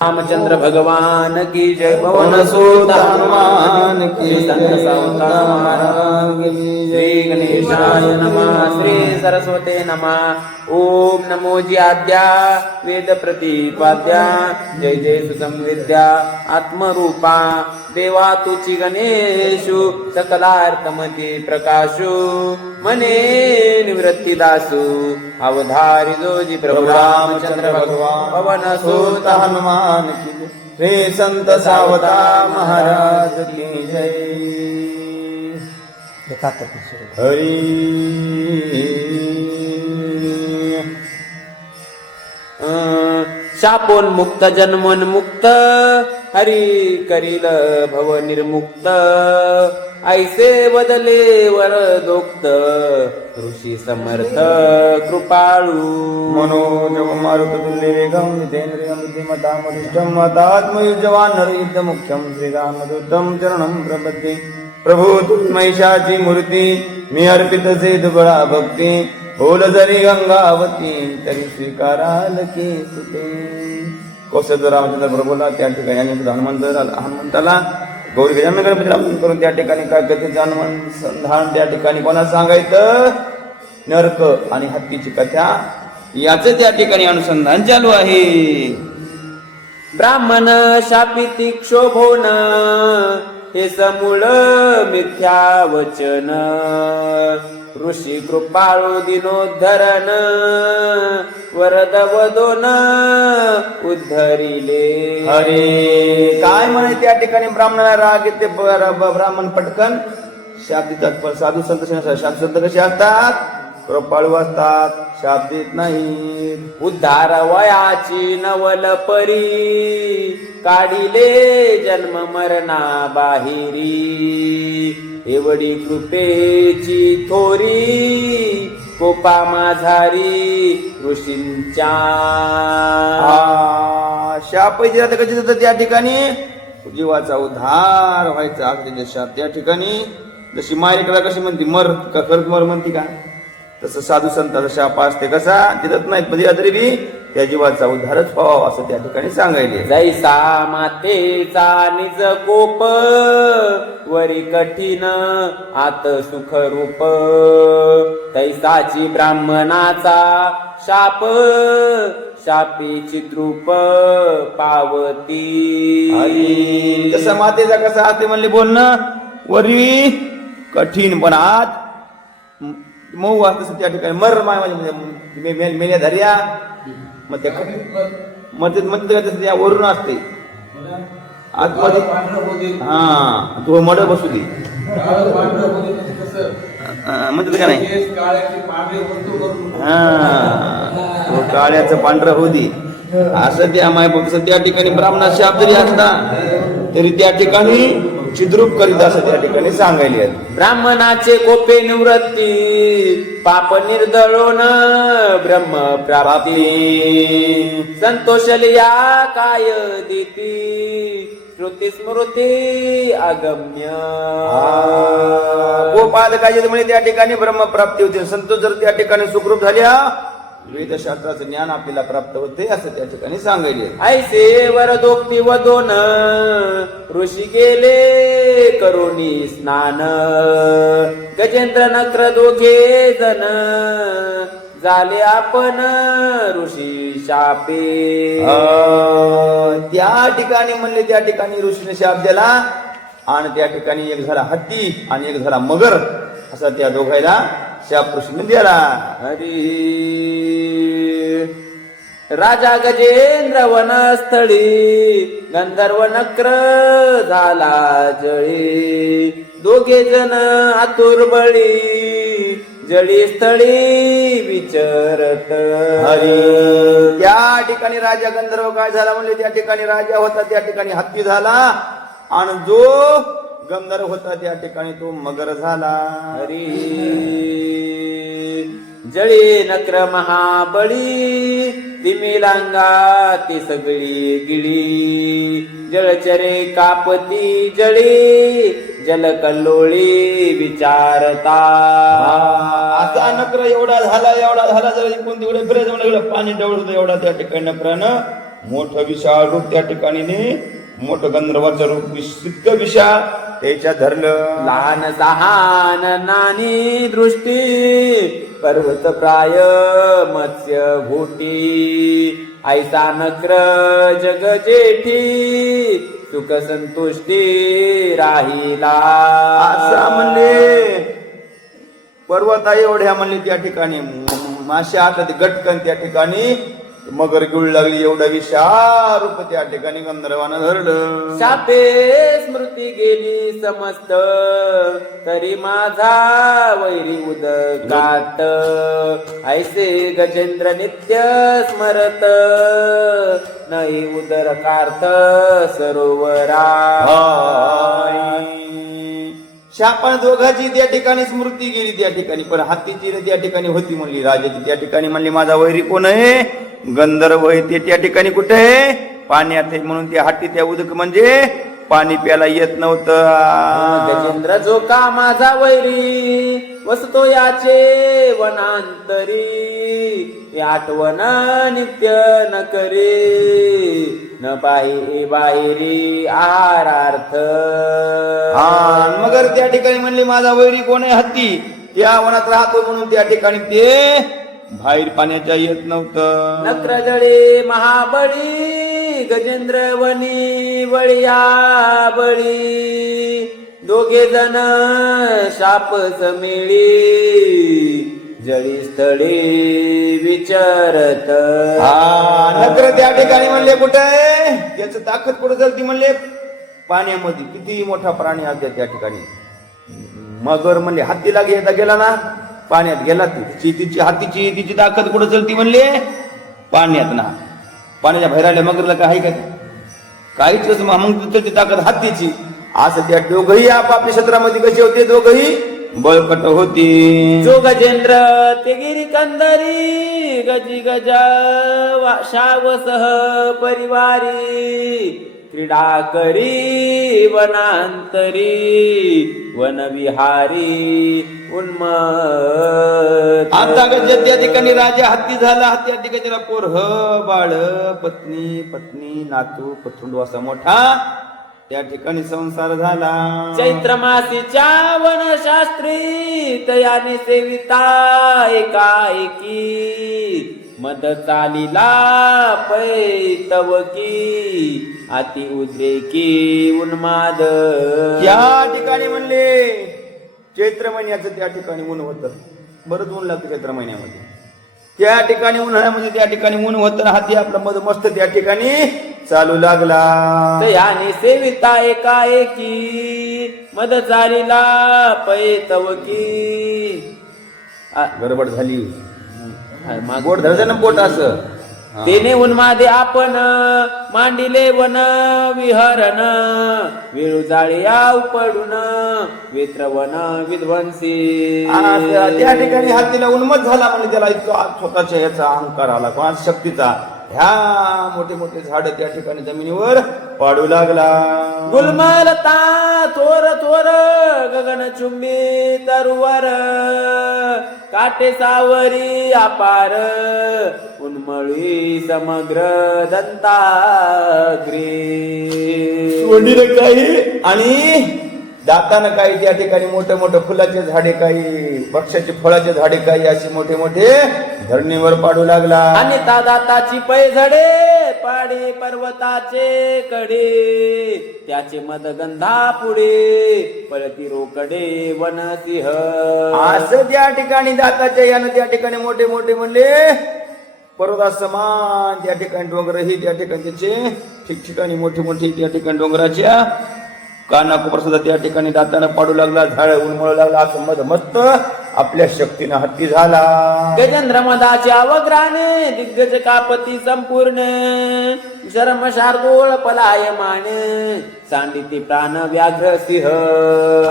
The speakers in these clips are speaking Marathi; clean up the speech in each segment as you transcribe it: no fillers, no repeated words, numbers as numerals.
रामचंद्र भगवान की जय। पवन सुत हनुमान की जय। श्री गणेशाय नमः। श्री सरस्वते नमः। ओम नमो ज्याद्या वेद प्रतिपाद्या जय जय सुसंविद्या आत्मरूपा देवा तुची गणेशु सकलार्थमती प्रकाशु मने निवृत्ती दासु अवधारी जोजी प्रभु रामचंद्र भगवान पवन सुत हनुमान की जय। श्री संत सावता महाराज की जय। हरी शापोन मुक्त जन्मन मुक्त हरी करील भव निर्मुक्त ऐसे बदले वरदोक्त ऋषी समर्थ कृपाळू मनोजव मारुततुल्य वेगं जितेन्द्रियं बुद्धिमतां वरिष्ठं वातात्मयुजवान् नरयुद्धमुख्यं श्रीरामदूतं चरणं प्रपद्ये। प्रभू तुझी महिषाची मूर्ती मी अर्पितसे दुबळा भक्ती ओल जरी गंगावती तरी स्वीकाराल की सुते। कौशल रामचंद्र प्रभूला त्या ठिकाणी आणि हनुमंताला गौरी गजानन गणपती रामचंद्र करून त्या ठिकाणी काय कथेचं अनुसंधान त्या ठिकाणी कोणा सांगायचं नरक आणि हत्तीची कथा याच त्या ठिकाणी अनुसंधान चालू आहे। ब्राह्मण शापिती क्षोभोन हे समूळ मिथ्या वचन ऋषी कृपाळू दिनोद्धरण वरद वदोन उद्धरिले। अरे काय म्हणे त्या ठिकाणी ब्राह्मणाला राग येते ब्राह्मण पटकन शाप देतात। साधू संत शाप संत कसे असतात कृपाळू असतात शाप देत नाही। उद्धार वयाची नवल परी काढिले जन्म मरणा बाहेरी एवढी कृपेची थोरी कोपा माझारी ऋषींच्या। शाप कशी देतात त्या ठिकाणी जीवाचा उद्धार व्हायचा शाप त्या ठिकाणी जशी मायकडा कशी म्हणते मर का खरंच मर म्हणते का तसं साधू संतांचा शाप असते कसा देत नाहीत म्हणजे तरी बी त्या जीवाचा उद्धारच व्हावा असं त्या ठिकाणी सांगायले। जैसा मातेचा निज कोप वरी कठीण आत सुख रूप तैसाची ब्राह्मणाचा शाप शापीची द्रुप पावती। जसं मातेचा कसा असते म्हणले बोलणं वरी कठीण पण आत मऊ असत त्या ठिकाणी मर माय म्हणजे मेल्या धर्या मग त्या वरून असते आतमध्ये हा तो मड बसू दे म्हणतात का नाही हा काळ्याचं पांढरं होऊ दे असं त्या माय त्या ठिकाणी ब्राह्मणा शाप जरी असला तरी त्या ठिकाणी चिद्रूप करीत असं त्या ठिकाणी सांगायले। ब्राह्मणाचे कोपे निवृत्ती पाप निर्दळोन ब्रह्म प्राप्ती संतोषलिया काय देती श्रुती स्मृती अगम्य। गोपाल काय म्हणजे त्या ठिकाणी ब्रह्मप्राप्ती होते संतोष जर त्या ठिकाणी सुखरूप झाल्या वेदशास्त्राचं ज्ञान आपल्याला प्राप्त होते असं त्या ठिकाणी सांगायले। ऐसे वरदोक्ती वदोन ऋषी गेले करुणी स्नान गजेंद्र नक्र दोघे जण झाले आपण ऋषी शापे। त्या ठिकाणी म्हणले त्या ठिकाणी ऋषीने शाप दिला आणि त्या ठिकाणी एक झाला हत्ती आणि एक झाला मगर असा त्या दोघायला शाप ऋषीने दिला। हरी राजा गजेंद्र वनस्थळी गंधर्व नक्र झाला जळी दोघे जण आतुर बळी जळी स्थळी विचरत। हरी त्या ठिकाणी राजा गंधर्व काय झाला म्हणले त्या ठिकाणी राजा होता त्या ठिकाणी हत्ती झाला आणि जो गंधर्व होता त्या ठिकाणी तो मगर झाला। हरी जळी नक्र महाबळी तिमिलांगा ती सगळी गिळी जळचरे कापती जळी जलकल्लोळी विचारता। आता नक्र एवढा झाला जर कोण तिकडे फिरायचं म्हणलं पाणी डवळत एवढा त्या ठिकाणी नक्रानं मोठं विशाळ रूप त्या ठिकाणी मोठं गंधर्वाचं रूप विस्तृत विशाळ त्याच्या धरलं. लहान सहान नानी दृष्टी पर्वत प्राय मत्स्य घोटी ऐसा नक्र जग जेठी सुख संतुष्टी राहिला. असा म्हणले पर्वता एवढ्या म्हणले त्या ठिकाणी मासे आता ते गटकन त्या ठिकाणी मगर गिळू लागली एवढा विशाळ रूप त्या ठिकाणी गंधर्वानं धरलं. शापे स्मृती गेली समस्त तरी माझा वैरी उदकात ऐसे गजेंद्र नित्य स्मरत नाही उदरकार्थ सरोवरा. शापण दोघाची त्या ठिकाणी स्मृती गेली त्या ठिकाणी, पण हत्तीची त्या ठिकाणी होती म्हणली. राजाची त्या ठिकाणी म्हणली माझा वैरी कोण आहे? गंधर्व आहे. ते त्या ठिकाणी कुठे आहे? पाण्यात आहे. म्हणून त्या हत्ती त्या उदक म्हणजे पाणी प्यायला येत नव्हतं. गजेंद्र जो का माझा वैरी वसतो याचे वनांतरी आठवण नित्य न करे न बाहेरी आहारार्थ. मगर त्या ठिकाणी म्हणले माझा वैरी कोण आहे? हत्ती. त्या वनात राहतो म्हणून त्या ठिकाणी ते बाहेर पाण्याच्या येत नव्हतं. नक्रजळे महाबळी गजेंद्र वनी बळिया बळी दोघे जण शाप समिळी जळी स्थळी विचारत. नक्र त्या ठिकाणी म्हणले कुठे? त्याच ताकद कुठे चलती म्हणले पाण्यामध्ये. किती मोठा प्राणी आहे त्या ठिकाणी. मगर म्हणले हत्तीला घेता गेला ना पाण्यात गेला. तिची हत्तीची तिची ताकद कुठे चलती म्हणले पाण्यात ना. पाण्याच्या बाहेर आल्या मगरला काय आहे का? काहीच मग चलती ताकद हत्तीची. असं त्या दोघही आपापल्या क्षेत्रामध्ये कसे होते? दोघही बळकट होती. जो गजेंद्र ते गिरी कंदरी गजी गजा शावसह परिवारी क्रीडा करी वनांतरी वनविहारी उन्मत्त. आता गज त्या ठिकाणी राजा हत्ती झाला. त्या ठिकाणी त्याला पोरह बाळ पत्नी नातू पतुंडू असा मोठा त्या ठिकाणी संसार झाला. चैत्र मासीच्या वनशास्त्री तयाने सेविता एकाएकी मद चालिला पैतवकी अति उद्रेकी उन्माद. त्या ठिकाणी म्हणले चैत्र महिन्याचं त्या ठिकाणी ऊन होतं. बरंच ऊन लागतं चैत्र महिन्यामध्ये. त्या ठिकाणी उन्हाळ्यामध्ये त्या ठिकाणी ऊन होतं. हाती आपला मध मस्त त्या ठिकाणी चालू लागला. तयाने सेविता एकाएकी मद चालिला पैतवकी. गडबड झाली. गोड धरायचं ना पोट असं. तेने उन्मादे आपण मांडिले वन विहरण वेळू जाळे याव पडून वेत्रवन विध्वंसी. त्या ठिकाणी हत्तीला उन्मत झाला म्हणजे त्याला इतका स्वतःच्या याचा अहंकार आला कोणाच्या शक्तीचा. ह्या मोठे मोठे झाड त्या ठिकाणी जमिनीवर पाडू लागला. गुलमलता थोर थोर गगन चुंबी तरुवर काटे सावरी अपार उन्मळी समग्र दंताग्री. वडील काही आणि दातानं काही त्या ठिकाणी मोठे मोठे फुलाचे झाडे काही वृक्षाचे फळाचे झाडे काही असे मोठे मोठे धरणीवर पाडू लागला. आणि दाताची पैझडे पाडे पर्वताचे कडे त्याचे मदगंधा पुढे पळती रोकडे वनसिंह. असं त्या ठिकाणी दाताच्या यानं त्या ठिकाणी मोठे मोठे म्हणले पर्वता समान त्या ठिकाणी डोंगर ही त्या ठिकाणी त्याचे ठिकठिकाणी मोठे मोठे त्या ठिकाणी डोंगराच्या कानाकोपर सुद्धा त्या ठिकाणी दातानं पाडू लागला. झाड उन्मळू लागला. असं मध मस्त आपल्या शक्तीनं हत्ती झाला. गजेंद्र मदाच्या वग्राने दिग्गज कापती संपूर्ण शर्म शार्दूळ पलायमान सांडिती प्राण व्याघ्र सिंह.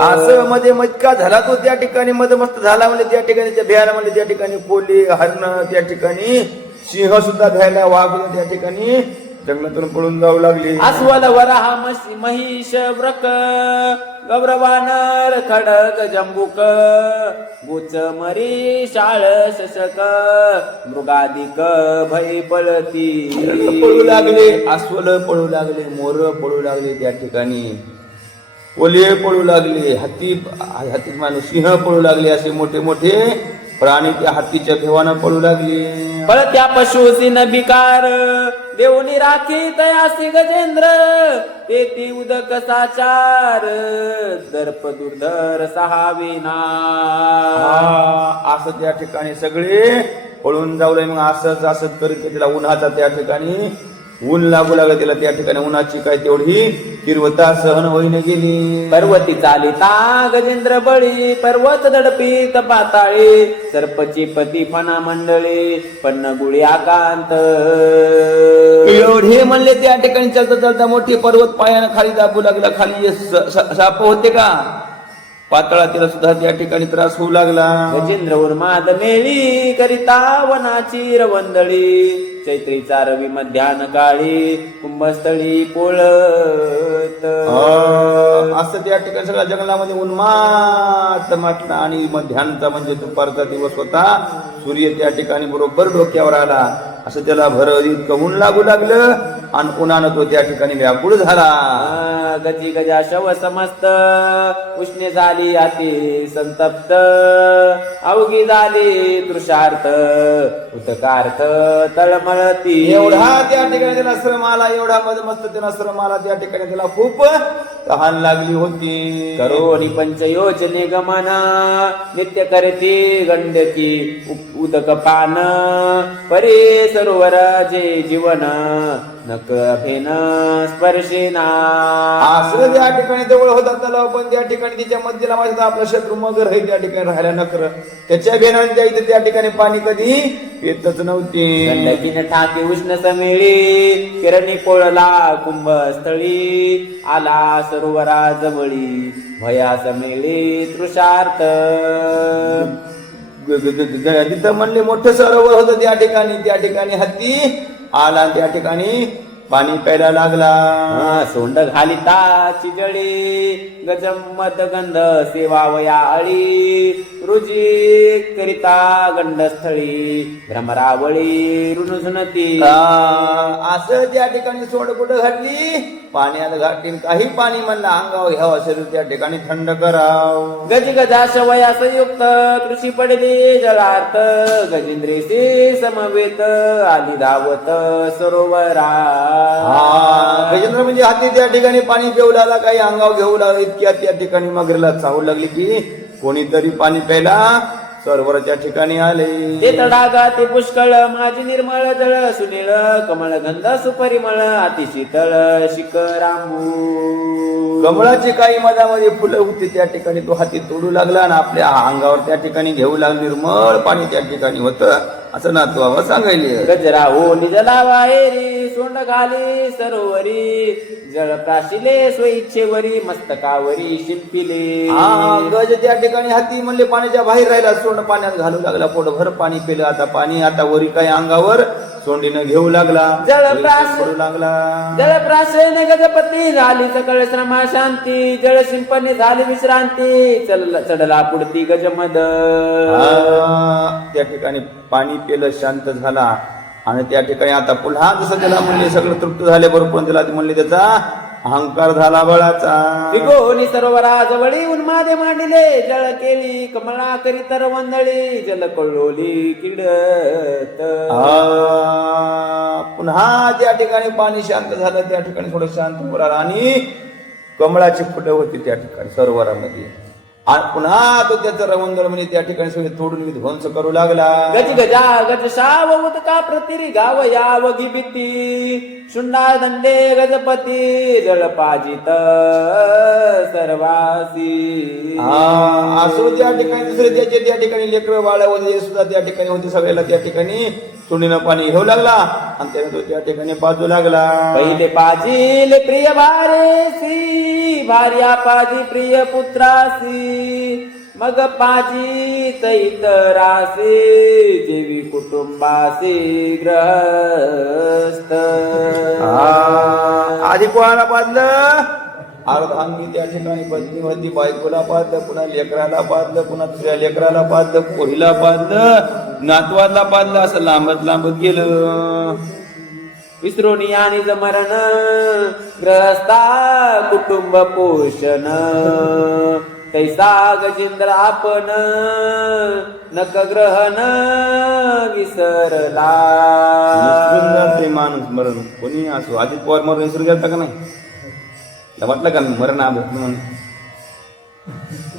असं मध्ये मटका झाला तो त्या ठिकाणी मध मस्त झाला. म्हणजे त्या ठिकाणी त्या भ्यायला म्हणजे त्या ठिकाणी कोली हरण त्या ठिकाणी सिंह सुद्धा भ्यायला वाघ त्या ठिकाणी जंगलातून पळून जाऊ लागले. अस्वल वराह महिष व्रक गौरवानर खडक जंबुक गुच मरी शाळ शशक मृगादिक भय पळती. पळू लागले, अस्वल पळू लागले, मोर पळू लागले त्या ठिकाणी, ओले पळू लागले, हाती माणूस सिंह पळू लागले, असे मोठे मोठे प्राणी त्या हत्तीच्या भेवानं पळू लागले. पळत्या पशुसी न बिकार देवनी राखी तयासी गजेंद्र तेती उदक साचार दर्प दुर्धर सहाविना. असं त्या ठिकाणी सगळे पळून जाऊ लागले. मग असंच करीत तिला उन्हाचा त्या ठिकाणी ऊन लागू लागलं, तिला त्या ठिकाणी उन्हाची काय तेवढी तीव्रता सहन होईन गेली. पर्वती चालिता गजेंद्र बळी पर्वत दडपीत पाताळी सर्पची पती फणा मंडळी पन्न गुळी आकांत. एवढे म्हणले त्या ठिकाणी चालता चालता मोठी पर्वत पायानं खाली दाबू लागला. खाली साप होते का पातळा, तिला सुद्धा त्या ठिकाणी त्रास होऊ लागला. गजेंद्र उन्माद मेळी करिता वनाची रवंदळी चैत्रीचा रवी मध्यान काळी कुंभस्थळी पोळत. असं त्या ठिकाणी सगळ्या जंगलामध्ये उन्माद म्हटला. आणि मध्यानचा म्हणजे दुपारचा दिवस होता. सूर्य त्या ठिकाणी बरोबर डोक्यावर आला. असं त्याला भर इतकं ऊन लागू लागलं आणि उन्हानं तो त्या ठिकाणी व्याकुळ झाला. गजी गजा शव समस्त उष्णे झाली अति संतप्त अवघी झाली तृषार्थ उतकार्थ तळमळती. एवढा त्या ठिकाणी त्याला श्रम आला, एवढा मस्त त्याला श्रम आला. त्या ठिकाणी त्याला खूप तहान लागली होती. करोनी पंचयोजने गमन नित्य करती गंडकी उदक पान परे सरोवर जे जीवन नक अभेन स्पर्शेना. असं त्या ठिकाणी जवळ होता तलाव, पण त्या ठिकाणी तिच्या मध्यला माझ्या आपला शत्रू मगर हे त्या ठिकाणी राहायला नकर. त्याच्या बेनाच्या इथे त्या ठिकाणी पाणी कधी येतच नव्हती. गंडकीने ठाके उष्ण समेळी किरणी पोळला कुंभस्थळी आला सरोवरा जवळी भया समेळी तृषार्थ. तिथं म्हणले मोठं सरोवर होतं त्या ठिकाणी हत्ती आला. त्या ठिकाणी पाणी प्यायला लागला. सोंड घालिता चिजळी गजमद गंध सेवावया अळी रुजी करिता गंडस्थळी भ्रमरावळी रुणझुनती. असं त्या ठिकाणी सोंड कुठं घातली, पाण्यात घातली. काही पाणी म्हणलं अंगावर घ्यावं असेल त्या ठिकाणी थंड कराव. गज गजा शवया संयुक्त कृषी पडली जलार्थ गजेंद्रेशी समवेत आली धावत सरोवरा. गजेंद्र म्हणजे हाती त्या ठिकाणी पाणी पिऊ लागला, काही अंगावर घेऊ लागला. इतक्या त्या ठिकाणी मगरीला चावू लागली की कोणीतरी पाणी प्यायला सरोवराच्या ठिकाणी आले. ते तडागा ते पुष्कळ माझी निर्मळ जळ सुनीळ कमळ गंध सुपरिमळ अतिशीतळ शिखरांबू. कमळाची काही मधामध्ये फुलं होती त्या ठिकाणी तो हाती तोडू लागला आणि आपल्या अंगावर त्या ठिकाणी घेऊ लागला. निर्मळ पाणी त्या ठिकाणी होतं असं ना तू आवाज सांगायली. गजरा हो निजला वाहेरी सोंड घाली सरोवरी जळ प्राशिले स्वइच्छेवरी मस्तकावरी शिंपिले. गज त्या ठिकाणी हाती म्हणले पाण्याच्या बाहेर राहिला, सोंड पाण्यात घालू लागला. पोटभर पाणी पिलं. आता वरी काही अंगावर सोंडीनं घेऊ लागला. पडू लागला. जलप्राशन गजपती झाली सकळ श्रमा शांती जळ शिंपणे झाली विश्रांती चढला पुढती गजमद. त्या ठिकाणी पाणी पिलं, शांत झाला. आणि त्या ठिकाणी आता पुन्हा जसं त्याला म्हणले सगळं तृप्त झाल्याबरोबर त्याला म्हणले त्याचा अहंकार झाला बळाचा. त्रिकोणी सरोवरा जवळी उन्मादे मांडिले जळ केली कमळा करी तर वंदळी जल कळोली किडत. पुन्हा त्या ठिकाणी पाणी शांत झालं. त्या ठिकाणी थोडं शांत उराला आणि कमळाची फुलं होती त्या ठिकाणी सरोवरामध्ये. आणि पुन्हा तो त्याचं रवंदळ म्हणजे त्या ठिकाणी सगळे तोडून विध्वंस करू लागला. गज गजा गज शाव उदका प्रतिरी गाव यावगी भीती शुंडा दंडे गजपती जळ पाजित सर्वासी. असो त्या ठिकाणी दुसरे त्याचे त्या ठिकाणी लेकरं बाळ वगैरे सुद्धा त्या ठिकाणी होते. सगळ्याला त्या ठिकाणी सुंडीनं पाणी घेऊ लागला आणि त्याने तो त्या ठिकाणी पाजू लागला. पहिले पाजिले प्रिय भारेसी भार्या पाजी प्रिय पुत्रासी मग पाजी तैतरासे जेवी कुटुंबासे ग्रस्त. आधी कोणाला पाजलं? अर्धांगी त्या ठिकाणी पत्नीवरती बायकोला पाजलं, पुन्हा लेकराला पाजलं, पुन्हा दुसऱ्या लेकराला पाजलं, पोरीला पाजलं, नातवाला पाजलं, असं लांबत लांबत गेलं. विसरून आणि मरण ग्रहस्था कुटुंब पोषण तैसा गजेंद्र आपण नक ग्रहण विसरला. विसरून जाते माणूस मरण. कोणी असो, अजित पवार मरण विसरून गेलता का नाही? म्हटलं का मरण आलं म्हणून?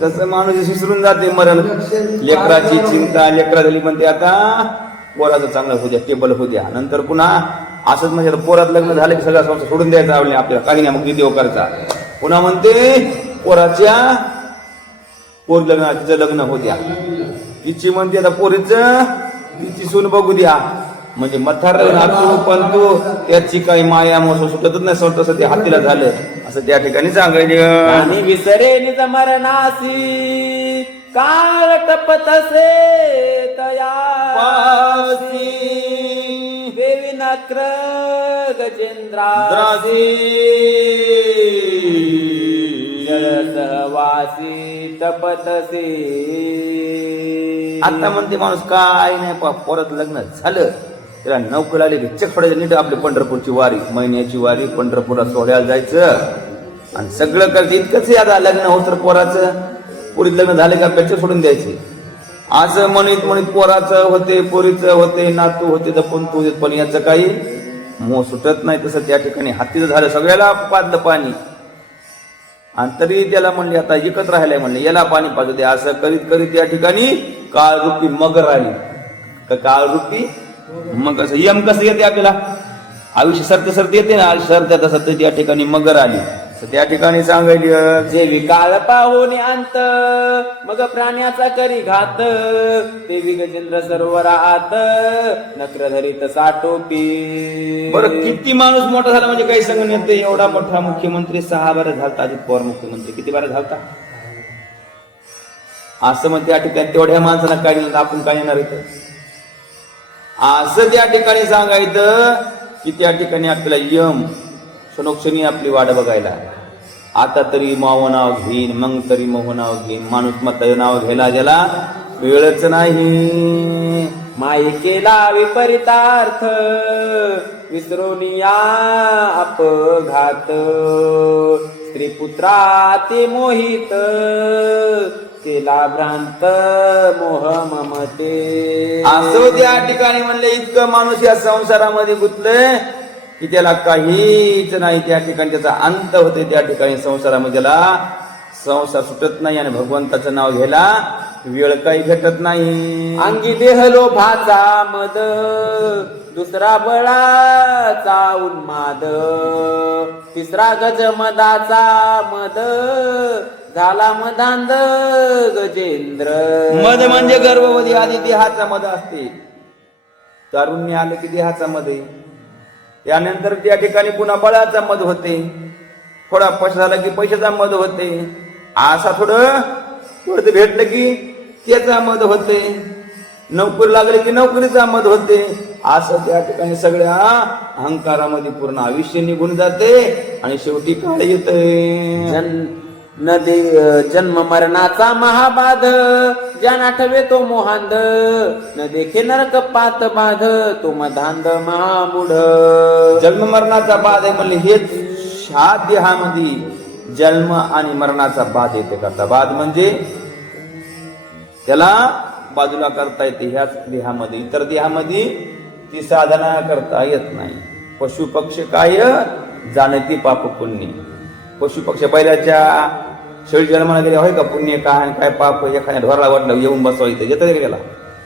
तसं माणूस विसरून जाते मरण. लेकराची चिंता, लेकरा झाली म्हणते आता पोराचं चांगलं होऊ द्या, टेबल होऊ द्या. नंतर पुन्हा असंच म्हणजे पोरात लग्न झालं की सगळा संसार सोडून द्यायचा आवडले आपल्याला, काही नाही मग देव करता. पुन्हा म्हणते पोराच्या पोर लग्न, तिचं लग्न होऊ द्या. तिची म्हणते आता पोरीचं तिची सून बघू द्या. म्हणजे मथार नातू पण तू त्याची काही माया मोस सुटतच नाही, सोड तसं ते हातीला झालं असं त्या ठिकाणी सांगायचं. आणि विसरे निज मरणासी काळ टपतसे तया देवी नक्र गजेंद्रा सहवासी तपतसे. आता म्हणते माणूस काय नाही परत लग्न झालं त्याला नोकरी आली चक सोडायचं, नीट आपली पंढरपूरची वारी, महिन्याची वारी पंढरपुरात सोहळ्याला जायचं आणि सगळं करते. इतकंच आता लग्न होत तर पोराचं, पोरीत लग्न झाले का पेक्षा सोडून द्यायचे. असं म्हणत म्हणत पोराचं होते, पोरीचं होते, नातू होते तर पण तू, पण याचं काही मोह सुटत नाही. तसं त्या ठिकाणी हातीचं झालं, सगळ्याला पाजलं पाणी. आणि तरी त्याला म्हणले आता एकत्र राहायला म्हणले याला पाणी पाजू दे. असं करीत करीत त्या ठिकाणी काळरूपी मगर आली. काळरूपी मग असं यम कसं येते आपल्याला, आयुष्य सरते सरते येते ना, आयुष्य सरत्या तसं त्या ठिकाणी मगर आली. त्या ठिकाणी सांगायला जेवी काळ पाहून अंत मग प्राण्याचा करी घात देवी गजेंद्र सरोवरा आत नक्र धरीत साठोपी. बरं किती माणूस मोठा झाला म्हणजे काही सांगून येते. एवढा मोठा मुख्यमंत्री 6 बार झालता. अजित पवार मुख्यमंत्री किती बार झालता असं मग त्या ठिकाणी तेवढ्या माणसाला काय आपण काय येणार इथं असं त्या ठिकाणी सांगायचं की त्या ठिकाणी आपल्याला यम क्षणोक्षणी आपली वाट बघायला. आता तरी माव नाव घेईन, मग तरी मोह नाव घेईन. माणूस मत नाव घ्यायला ज्याला वेळच नाही. माये केला विपरीतार्थ विसरून या अपघात स्त्री पुत्रा ते मोहित केला भ्रांत मोह ममते. असं त्या ठिकाणी म्हणले इतकं माणूस या संसारामध्ये गुंतलंय की त्याला काहीच नाही. त्या ठिकाणी त्याचा अंत होते. त्या ठिकाणी संसारामध्ये त्याला संसार सुटत नाही आणि भगवंताचं नाव घ्यायला वेळ काही भेटत नाही. अंगी देह लोभाचा मद दुसरा बळाचा उन्माद तिसरा गज मदाचा मद झाला मदांध गजेंद्र. मद म्हणजे गर्भवती आधी देहाचा मद असते. तारुण्य आलं की देहाचा मद आहे. त्यानंतर त्या ठिकाणी पुन्हा बळाचा मद होते. थोडा पैसा झाला की पैशाचा मद होते. असा थोडं भेटलं की त्याचा मद होते. नोकरी लागली की नोकरीचा मद होते. असं त्या ठिकाणी सगळ्या अहंकारामध्ये पूर्ण आयुष्य निघून जाते आणि शेवटी काळ येते. जन्म मरणाचा महाबाध ज्याना ठेवे तो मोहांध न देखे नरक पात बाध तो मधांध महामूढ. जन्म मरणाचा बाध आहे म्हणले हेच ह्या देहामध्ये जन्म आणि मरणाचा बाध येते. करता बाध म्हणजे त्याला बाजूला करता येते ह्याच देहामध्ये. इतर देहामध्ये ती साधना करता येत नाही. पशु पक्षी काय जाणती पाप पुण्य. पशु पक्षी बैलाच्या शेळी जन्माला गेले होय का पुण्य काय आणि काय पाप. एखाद्या ढोराला वाटलं येऊन बसवायचं येतं गेला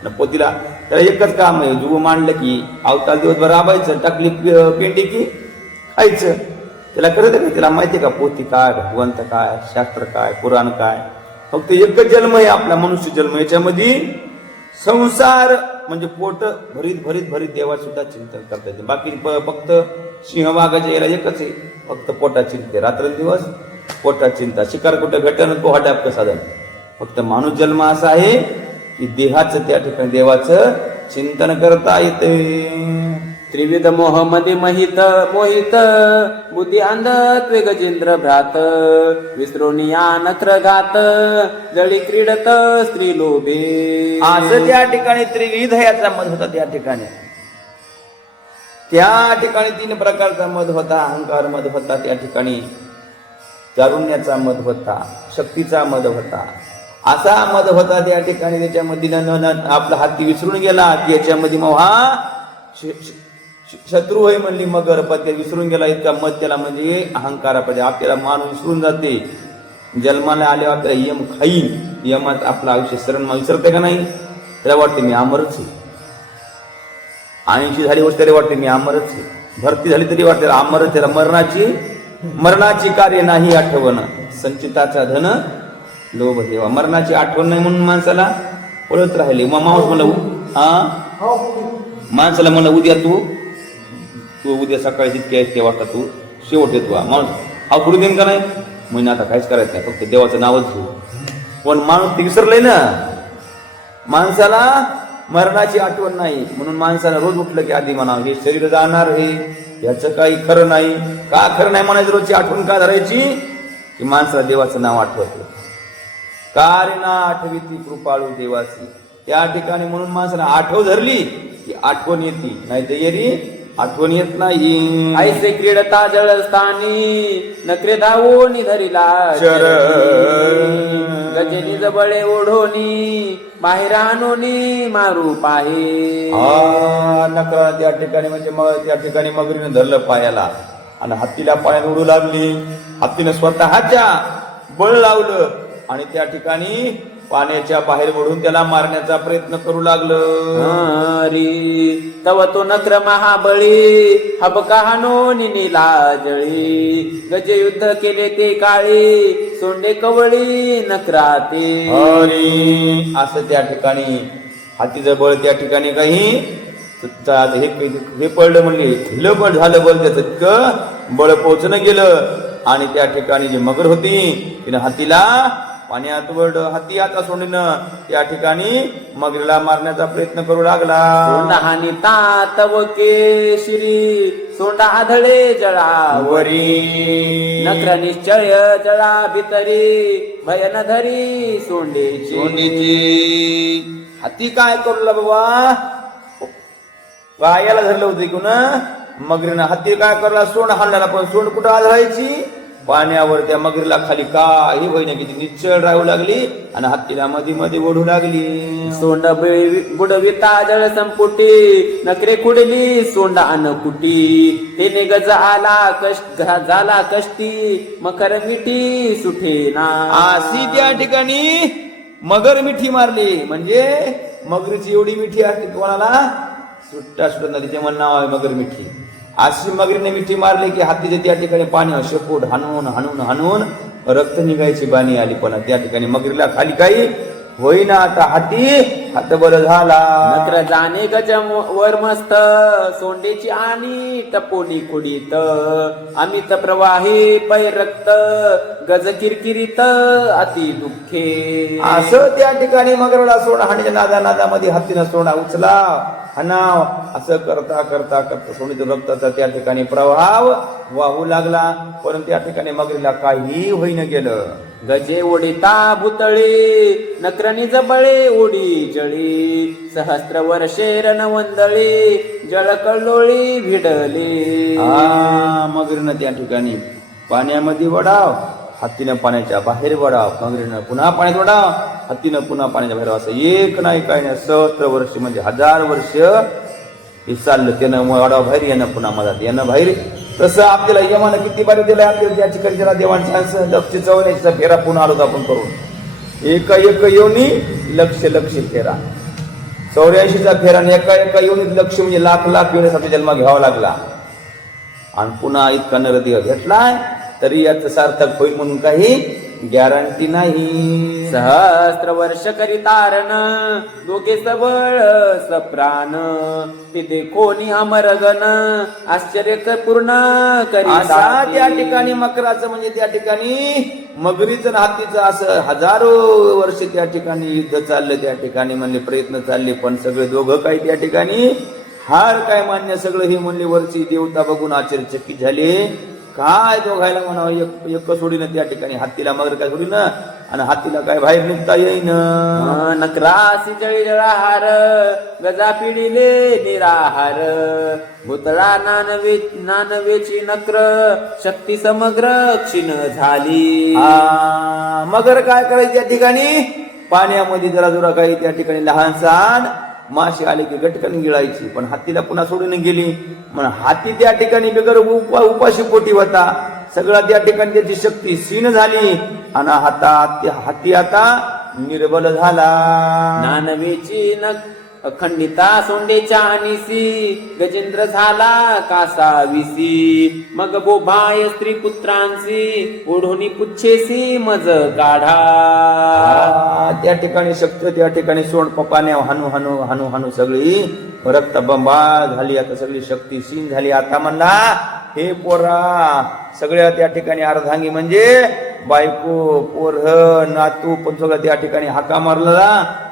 न पोतीला त्याला एकच काम आहे जुव मांडलं की अवताल दिवसभर राबायचं. टाकली पेंडी की खायचं. त्याला करत का त्याला माहितीये का पोती काय भगवंत काय शास्त्र काय पुराण काय. फक्त एकच जन्म आहे आपला मनुष्य जन्म. याच्यामध्ये संसार म्हणजे पोट भरीत भरीत भरीत देवा सुद्धा चिंतन करता येते. बाकी फक्त सिंहवाघाच्या याला एकच आहे फक्त पोटा चिंते. रात्रंदिवस पोटा चिंता. शिकार कुठे भेटणं तो हटापक साधन फक्त माणूस जन्म असा आहे की देहाचं त्या ठिकाणी देवाचं चिंतन करता येते. त्रिविध मोह मध्ये मोहित बुद्धी अंधत्वे गजेंद्र भ्रात विसरोनिया नखर घात जळी क्रीडत स्त्री लोभे. असं त्या ठिकाणी त्रिविध याचा मध होता. त्या ठिकाणी 3 प्रकारचा मध होता. अहंकार मध होता, त्या ठिकाणी तारुण्याचा मध होता, शक्तीचा मध होता. असा मध होता त्या ठिकाणी. त्याच्यामध्ये आपला हत्ती विसरून गेला की याच्यामध्ये मग हा शत्रू होय म्हणली मगर, पण ते विसरून गेला इतका मध त्याला, म्हणजे अहंकारामध्ये आपल्याला माणूस विसरून जाते. जन्माला आल्यावर आपल्याला यम खाईल, यमात आपलं आयुष्य शरण विसरते का नाही? त्याला वाटते मी अमरच आहे. 80 झाली वर्ष तरी वाटते मी अमरच आहे. भरती झाली तरी वाटते अमरच. त्याला मरणाची कार्य नाही आठवण, संचिताचा धन लोभ देवा. मरणाची आठवण नाही म्हणून माणसाला पळत राहिले. माणूस माणसाला म्हणलं उद्या तू उद्या सकाळी जितके वाटता तू शेवट येतो. माणूस हा पुढे देईन का नाही म्हणजे आता काहीच करायचं नाही, फक्त देवाचं नावच घेऊ. पण माणूस ते विसरलंय ना. माणसाला मरणाची आठवण नाही म्हणून माणसाला रोज उठलं की आधी म्हणावं हे शरीर जाणार आहे, याचं काही खरं नाही. का खरं नाही म्हणायचं? रोजची आठवण का धरायची? की माणसाला देवाचं नाव आठवत. कार्य ना आठवी ती कृपाळू देवाची. त्या ठिकाणी म्हणून माणसाला आठव धरली की आठवण येते, नाही तर येरी आठवण येत नाही. ऐसे क्रीडता जळस्थानी नखरे धावून धरिला गजेनी जबळे ओढोनी बाहेर आणोनी मारू पाहे. नकरा त्या ठिकाणी म्हणजे त्या ठिकाणी मगरीने धरलं पायाला आणि हत्तीला पायात उडू लागली. हत्तीनं स्वतःच्या बळ लावलं आणि त्या ठिकाणी पाण्याच्या बाहेर ओढून त्याला मारण्याचा प्रयत्न करू लागलं. तव तो नक्र महाबळी हबका हानोनी नीला जळी गजे युद्ध केले ते काळी सोंडे कवळी नक्राते. असं त्या ठिकाणी हातीचं बळ त्या ठिकाणी काही हे पडलं म्हणजे हिलं बळ झालं. बळ त्याचं इतकं बळ पोहोचणं गेलं आणि त्या ठिकाणी जी मगर होती तिने हातीला पाण्यात वड हाती आता सोडणं त्या ठिकाणी मगरीला मारण्याचा प्रयत्न करू लागला. सोंडा हानी तातव केशरी सोंडा आधळे जळावरी नक्र निश्चय जळा भितरी भयन धरी सोंडेची. हाती काय करू बाबा? पायाला धरलं होतं की ना मगरीनं. हाती काय करला? सोंड हाणला. पण सोंड कुठं आढळायची? पाण्यावर. त्या मगरीला खाली काही होईना किती निश्चळ राहू लागली आणि हत्तीला मध्ये मध्ये ओढू लागली. सोंड बुडविता जळ संपुटी नकरे कुडली सोंडा अनकुटी तेने गज आला कष्ट झाला कष्टी मकर मिठी सुठेना. अशी त्या ठिकाणी मगर मिठी मारली. म्हणजे मगरीची एवढी मिठी असते कोणाला सुट्टा सुटत नाही, तिचे मला नाव आहे मगर मिठी. अशी मगरीने मिठी मारली की हातीच्या त्या ठिकाणी पाणी शेपूट हाणून हाणून हाणून रक्त निघायची बाणी आली. पण त्या ठिकाणी मगरीला खाली काही होईना. आता हाती हातबल झाला. नक्र जाणे गज वर मस्त सोंडेची आणि टपोनी कुडीत अमित प्रवाही पै रक्त गज किरकिरीत अति दुःखे. असं त्या ठिकाणी मगरला सोडा हाणीच्या नादामध्ये हत्तीनं सोडा उचला हनाव. असं करता करता करता सोडीच्या रक्ताचा त्या ठिकाणी प्रभाव वाहू लागला. परंतु त्या ठिकाणी मगरीला काही होईन गेलं. गजे ओढिता भूतळी नक्रनी जबळे ओढी जळी सहस्त्र वर्षे रणवंदळी जळ कल्लोळी भिडली. मगरीनं त्या ठिकाणी पाण्यामध्ये वडाव, हत्तीनं पाण्याच्या बाहेर वडाव, मगरीनं पुन्हा पाण्यात वडाव, हत्तीनं पुन्हा पाण्याच्या बाहेर. असं एक नाही काही नाही सहस्त्र वर्ष म्हणजे 1000 वर्ष हे चाललं. त्यानं वडाव बाहेर येणं पुन्हा मधात येणं बाहेर. तसं आपल्याला यमानं किती बारी दिलाय आपल्याला त्या ठिकाणी जरा देवांच्या लक्ष चवण्याचा फेरा पुन्हा आलो आपण करून. एका येऊनी लक्ष फेरा 84चा फेरा आणि एका येऊनी लक्ष म्हणजे लाख येऊन जन्म घ्यावा लागला. आणि पुन्हा इतका नरदेह घेतलाय तरी याचं सार्थक होईल म्हणून काही गॅरंटी नाही. सहस्त्र वर्ष करी तारण दोघे सबळ सप्राण तिथे कोणी अमरगण आश्चर्य पूर्ण करी असा त्या ठिकाणी मकराचं म्हणजे त्या ठिकाणी मगरीचं आणि हातीचं असं हजारो वर्ष त्या ठिकाणी युद्ध चाललं. त्या ठिकाणी म्हणले प्रयत्न चालले, पण सगळे दोघं काही त्या ठिकाणी हार काय मान्य. सगळं हे म्हणले वरची देवता बघून आश्चर्यचकित झाले. काय दोघायला म्हणावं, एक सोडीनं त्या ठिकाणी हत्तीला मगर काय सोडीनं आणि हत्तीला काय बाहेर निघता येईन. नकरासी जळी जळाहार गजा पिढीले निराहार भूतळा नानवेची नक्र शक्ती समग्र क्षीण झाली. मगर काय करायची त्या ठिकाणी पाण्यामध्ये जरा जरा काही त्या ठिकाणी लहान सहान मासे आले की गटकन गिळायची, पण हत्तीला पुन्हा सोडून गेली. मग हाती त्या ठिकाणी बिगर उपाशी पोटी होता. सगळा त्या ठिकाणी त्याची शक्ती क्षीण झाली आणि हाती आता निर्बल झाला. नानवेची खंडिता सोंडेच्या अनिसी गजेंद्र झाला कासाविसी मग बोभाय स्त्री पुत्रांसी ओढोनी पुच्छेसी मज काढा. त्या ठिकाणी शक्ती त्या ठिकाणी सोंड पपाने हानू हानू हानू हानू सगळी रक्त बंबाळ झाली. आता सगळी शक्ती क्षीण झाली. आता म्हणला हे पोरा सगळ्या त्या ठिकाणी अर्धांगी म्हणजे बायको पोर नातू पण सगळं त्या ठिकाणी हाका मारला.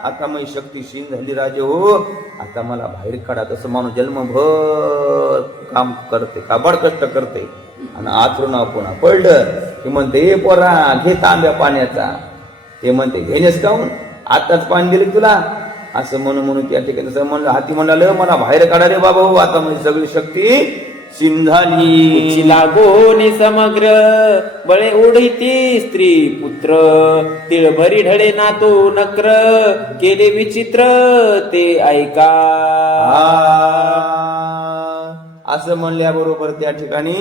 आता मग शक्ती क्षीण झाली राजे हो, आता मला बाहेर काढा. तसं माणूस जन्मभर काम करते, काबाड कष्ट करते आणि आचरून पुन्हा पडलं की म्हणते हे पोरा घे तांब्या पाण्याचा. ते म्हणते घेण्यास काऊन आताच पाणी दिले तुला असं म्हणून त्या ठिकाणी तसं म्हणलं. हाती म्हणालं मला बाहेर काढा रे बाबा हो. आता म्हणजे सगळी शक्ती क्षीण झाली. लागोने समग्र बळे ओढीती स्त्री पुत्र तिळभरी ढळे नातो नक्र केले विचित्र ते ऐका. असं म्हणल्याबरोबर त्या ठिकाणी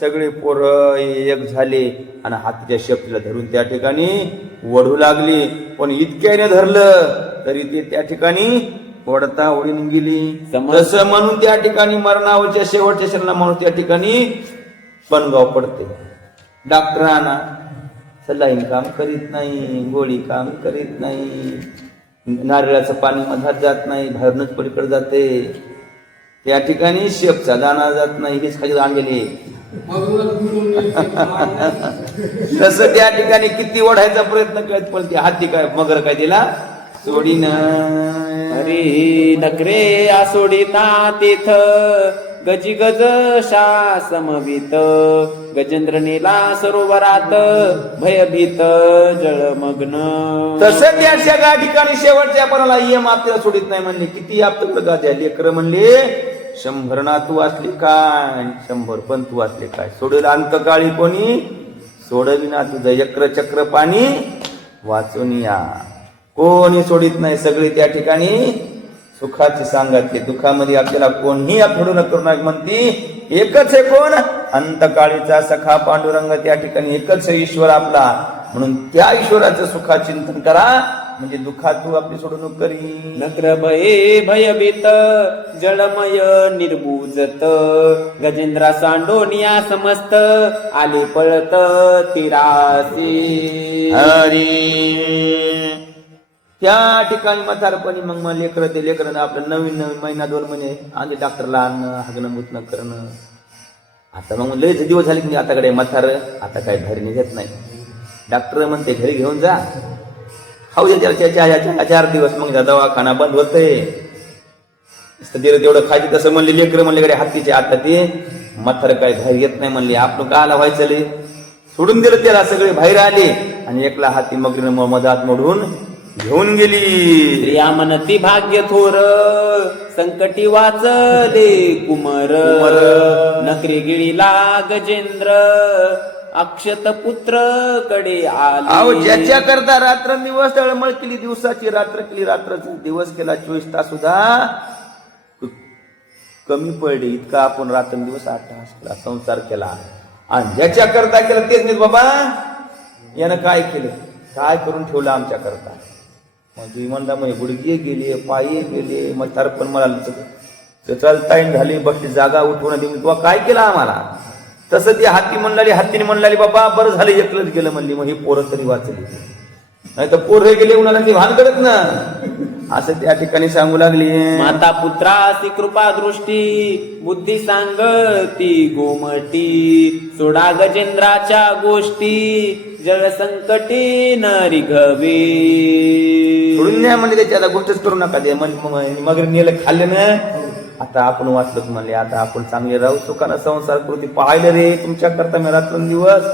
सगळे पोरं एक झाले आणि हातीच्या शेपटीला धरून त्या ठिकाणी वढू लागली. पण इतक्याने धरलं तरी ते त्या ठिकाणी ओढता ओढीन गेली. तसं म्हणून त्या ठिकाणी मरणावरच्या शेवटच्या क्षणाला म्हणून त्या ठिकाणी पणगाव पडते. डॉक्टरांना सलाईन काम करीत नाही, गोळी काम करीत नाही, नारळाचं पाणी मधात जात नाही, बाहेरूनच पलीकडे जाते. त्या ठिकाणी शेपचा दाना जात नाही, हेच खाली आणलेले. तसं त्या ठिकाणी किती ओढायचा प्रयत्न करत पण ते हाती काय मगर काय दिला सोडीन. अरे नकरे आसोडिता तेथ गजी गज शा समवित गजेंद्र नेला सरोवरात भयभीत जळमग्न. तसं त्या सगळ्या ठिकाणी शेवटच्या पणाला यम आपल्याला सोडित नाही म्हणले. किती आपलं गाद्या लेकर म्हणले 100 ना तू असली काय 100 पण तू असले काय सोडेल अंतकाळी कोणी सोडविना तुझं यक्र चक्र पाणी वाचून या. कोणी सोडित नाही. सगळे त्या ठिकाणी सुखाची सांगतले, दुःखामध्ये आपल्याला कोणीही आपडू न करू नये म्हणती. एकच आहे कोण अंतकाळीचा सखा पांडुरंग. त्या ठिकाणी एकच आहे ईश्वर आपला. म्हणून त्या ईश्वराचं सुखाचिंतन करा म्हणजे दुःखात तू आपली सोडवणूक करी. नक्र भये भयभीत जळमय निर्बुजत गजेंद्रा सांडोनिया समस्त आले पळत तिरासी. हरी त्या ठिकाणी म्हातारपणी मग लेकरं ते लेकरं आपलं नवीन नवीन महिना 2 महिने आधी डॉक्टरला आणणं हागणं मुतणं करणं. आता मग लयच दिवस झाले की आताकडे म्हातार आता काय घरी निघत नाही. डॉक्टर म्हणते घरी घेऊन जा खाऊ द्या त्याच्या 4 दिवस मग दवाखाना बंद होतय. तेवढं खायचे तसं म्हणले लेकरं म्हणले कडे हत्तीचे आता ते म्हातार काय घरी येत नाही म्हणले. आपण काला व्हायचं सोडून दिलं त्याला. सगळे बाहेर आले आणि एकला हाती मगरीनं मधात मोडून घेऊन गेली. स्त्रिया म्हणती भाग्य थोर संकटी वाचले कुमर नकरी गिळीला गजेंद्र अक्षत पुत्र कडे आले. ज्याच्या करता रात्र दिवस तळमळ केली, दिवसाची रात्र केली, रात्रचा दिवस केला, 24 तास सुद्धा कमी पडले. इतका आपण रात्र दिवस 8 तास केला, संसार केला. आणि ज्याच्या करता केलं तेच नाही बाबा यानं काय केलं, काय करून ठेवलं आमच्या करता. मग म्हणला मग गुडघे गेले, पायी गेले, म्हातार पण मला चालता झाली, बसली जागा उठवून दिली, तुला काय केलं आम्हाला. तसं ती हत्तीने म्हणलाली बाबा बरं झालं एकलंच गेलं म्हणली, मग ही पोरं तरी वाचली, नाही तर पोरं गेले उन्हाला ती भान करत ना, असं त्या ठिकाणी सांगू लागली. माता पुत्रासी कृपा दृष्टी बुद्धी सांगती गोमटी, सोडा गजेंद्राच्या गोष्टी जळ संकटी न रिघवे. सोडून न्या म्हणजे त्याच्या गोष्टच करू नका दे मग नेलं खाल्ले ना. आता आपण वाचलोच म्हणले, आता आपण चांगले राहू सुखानं संसार कृती पाहिलं रे तुमच्या करता मी रात्रंदिवस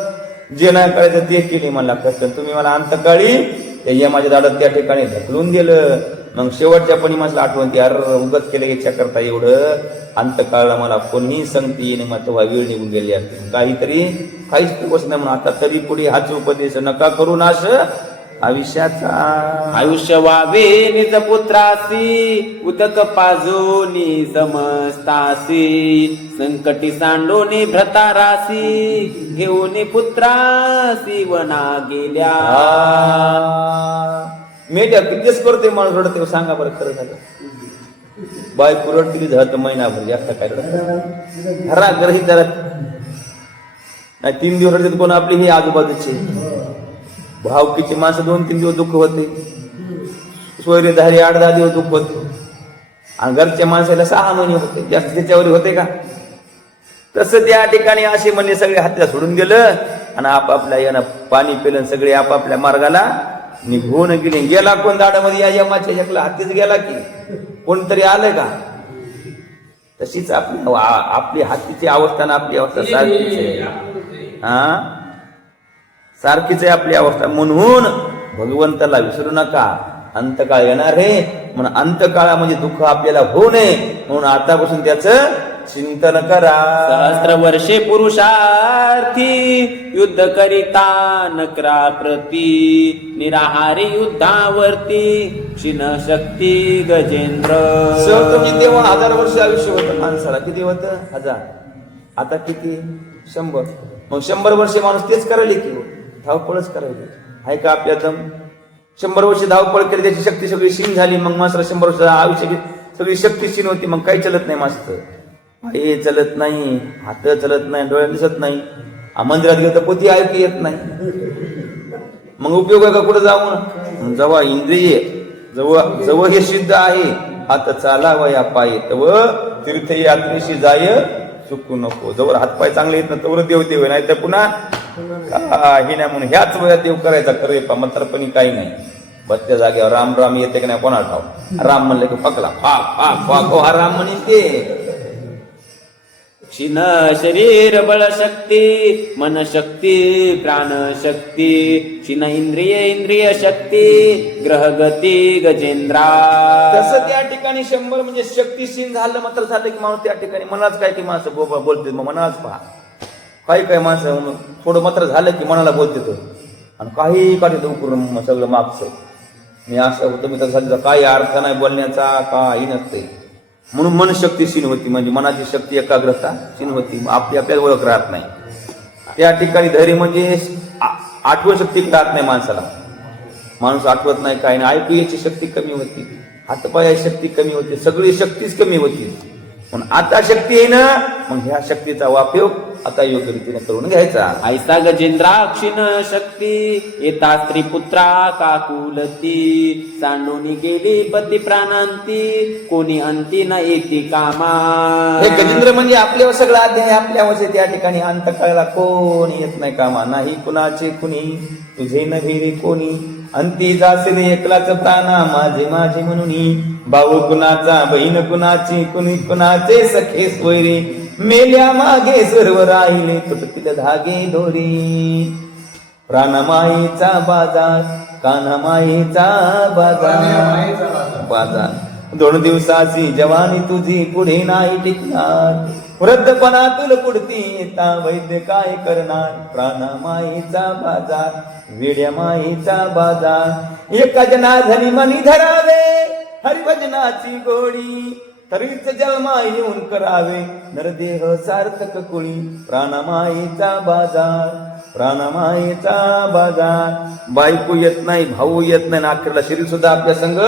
जे नाही करायचं ते केले मला कष्ट. तुम्ही मला अंतकाळी त्या माझ्या दाडात त्या ठिकाणी ढकलून दिलं. मग शेवटच्या पण माणसाला आठवण ती अरे उगत केलं याच्या करता एवढं अंतकाळला मला कोणी सांगते येणे मग तेव्हा वेळ निघून गेली असते काहीतरी काहीच गोष्ट नाही म्हणून आता तरी पुढे हाच उपदेश नका करू नाश आयुष्याचा. आयुष्य व्हावे निज पुत्रासी उदक पाजोनी समस्तासी, संकटी सांडोनी भ्रतारासी घेऊन पुत्रासी वना गेल्या. मेट्या कितीच करते माणूस रडते सांगा बरं खरं झालं. बायको रडती झालं महिनाभर जास्त काय रडत घरा ग्रहित जरा नाही 3 दिवस रडते कोण आपली ही आजूबाजूचे भावकीची माणसं 2-3 दिवस दुःख होते, सोयरेधारी 8-10 दिवस दुःख होते आणि घरच्या माणसाला 6 महिने होते, जास्त त्याच्यावर होते का. तसं त्या ठिकाणी असे म्हणले सगळे हातला सोडून गेलं आणि आपापल्या यानं पाणी पिलं, सगळे आपापल्या मार्गाला निघून गेले. गेला कोण दाडामध्ये या यमाच्या एकला हातीच गेला की कोणतरी आलंय का. तशीच आपली हातीची अवस्था ना आपली अवस्था सारखीच आहे. सारखीच आहे आपली अवस्था. म्हणून भगवंताला विसरू नका, अंतकाळ येणार आहे म्हणून अंतकाळा म्हणजे दुःख आपल्याला होऊ नये म्हणून आतापासून त्याचं चिंतन करा. सहस्त्र वर्षे पुरुषार्थी युद्ध करिता नकरा प्रती, निराहारी युद्धावरती क्षीण शक्ती गजेंद्र. म्हणजे तेव्हा 1000 वर्ष आयुष्य होतं माणसाला. किती होतं 1000, आता किती 100. मग 100 वर्षे माणूस तेच करायला की धावपळच करायला आहे का आपल्या दम. 100 वर्ष धावपळ केली त्याची शक्ती सगळी क्षीण झाली. मग माणसाला 100 वर्ष आयुष्याची सगळी शक्ती क्षीण होती. मग काही चलत नाही माणसं, पाय चलत नाही, हात चलत नाही, डोळ्या दिसत नाही, मंदिरात गेलं तर पोती ऐकू येत नाही. मग उपयोग आहे का कुठं जाऊन. जेव्हा इंद्रिय जवळ हे सिद्ध आहे हात चालावया पाय तव तीर्थयात्रेशी जाय चुकू नको. जवळ हातपाय चांगले येत ना तवर देव देव नाही तर पुन्हा काही नाही म्हणून ह्याच वयात देव करायचा खरे मात्रपणी काही नाही. बसत्या जागेवर राम राम येते की नाही कोणा ठाव. राम म्हणलं की पकला हा राम म्हणे ते. क्षीण शरीर बळ शक्ती मन शक्ती प्राण शक्ती, क्षीण इंद्रिय शक्ती ग्रह गती गजेंद्रा. तसं त्या ठिकाणी 100 म्हणजे शक्तीशील झालं मात्र झालं की माणूस त्या ठिकाणी मनाच काय की माणसं बोलते मग मनाच पहा. काही माणसं थोडं मात्र झालं की मनाला बोलते तो आणि काही करून सगळं मागचं मी असं होतं मी तसं काही अर्थ नाही बोलण्याचा काही नसते. म्हणून मन शक्ती क्षीण होती म्हणजे मनाची शक्ती एकाग्रता क्षीण होती. आपल्याला ओळख राहत नाही. त्या ठिकाणी धैर्य म्हणजे आठवण शक्ती राहत नाही माणसाला. माणूस आठवत नाही काही नाही. ऐकू याची शक्ती कमी होती, हातपायाची शक्ती कमी होती, सगळी शक्तीच कमी होती. पण आता शक्ती आहे ना मग ह्या शक्तीचा उपयोग आता योग्य रीतीने करून घ्यायचा. ऐसा गजेंद्रा क्षीण शक्ती येता स्त्री पुत्रा काकुलती, सांडूनी गेली पती प्राणांती कोणी अंती न येती कामा. हे गजेंद्र म्हणजे आपल्यावर सगळा अध्याय आपल्यावर त्या ठिकाणी अंतकाळाला कोणी येत नाही कामा. नाही कुणाचे कुणी तुझे नव्हे कोणी, अंती जासे एकलाच प्राणा माझे म्हणून. भाऊ कुणाचा बहीण कुणाची कुणी कुणाचे सखे सोयरे, मेल्या मागे सर्व राहिले तुटतील धागे दोरी. प्राणमायेचा बाजार कान्हामायेचा बाजार 2 दिवसाची जवानी तुझी पुढे नाही टिकणार. वृद्धपणातून पुढती येता वैद्य काय करणार. प्राणमायेचा बाजार वेड्या मायेचा बाजार. एका जनाधनी मनी धरावे हरिभजनाची गोडी, तरीच जन्मा येऊन करावे नरदेह सार्थक कुळी. प्राणमायेचा बाजार. बायको येत नाही, भाऊ येत नाही, अखेरला शरीर सुद्धा आपल्या संग